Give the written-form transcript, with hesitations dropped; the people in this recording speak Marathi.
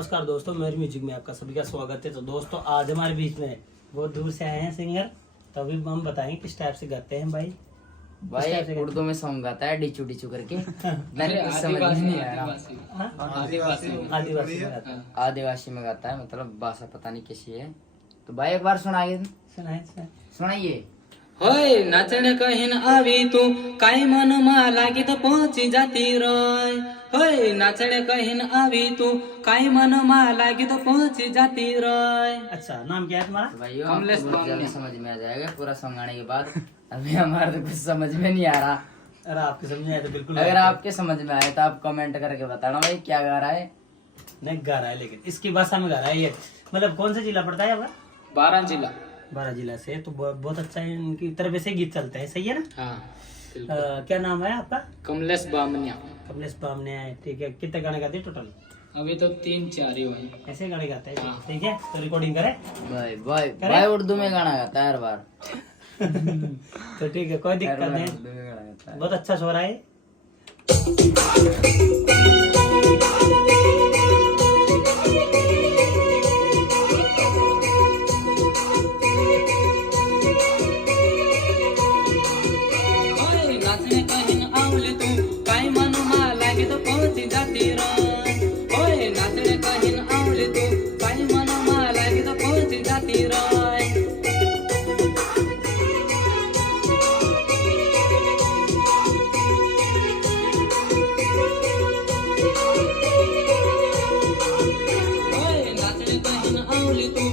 नमस्कार दोस्तों, मेरी म्यूजिक में आपका सभी का स्वागत है। तो दोस्तों आज हमारे बीच में बहुत दूर से आए हैं सिंगर। तो अभी हम बताएंगे किस टाइप से गाते हैं भाई। उर्दू में सॉन्ग गाता है डिचू डिचू करके। मैंने कुछ समझ में नहीं आया। आदिवासी में गाता है, मतलब भाषा पता नहीं कैसी है। तो भाई एक बार सुनाइए। होय नाचण कहिन आवी तू काय मनमा लागी तो पहुंची जाती रोय। होय नाचण कहिन आवी तू काय मनमा लागी तो पहुंची जाती रोय। अच्छा, नाम क्या है तुम्हारा? तो भाई आपको जल्दी समझ में आ जाएगा पूरा सॉन्ग आने के बाद। अभी हमारे तो कुछ समझ में नहीं आ रहा। अरे आपके समझ में आया तो बिल्कुल। अगर आपके समझ में आए तो आप कमेंट करके बताना भाई क्या गा रहा है। नहीं गा रहा है, लेकिन इसकी भाषा में गा रहा है ये। मतलब कौन सा जिला पड़ता है आपका? 12 जिला। 12 जिला से। तो बहुत अच्छा है, इनकी तरफ से गीत चलता है, सही है ना? हाँ क्या नाम है आपका? कमलेश बामनिया। कमलेश बामने है, ठीक है। कितने गाने गाते हैं टोटल? अभी तो 3-4 ही हुए। ऐसे गाने गाते हैं, ठीक है। तो रिकॉर्डिंग करें भाई भाई भाई उर्दू में गाना गाता है हर बार। तो ठीक है, कोई दिक्कत नहीं। उर्दू में गाना गाता है। बहुत अच्छा सो रहा है। होय नाचण कहिन आवली तू काय मनमा लागी तो पहुंची जाती रोय। होय नाचण कहिन आवली तू काय मनमा लागी तो पहुंची जाती रोय। होय नाचण कहिन आवली तू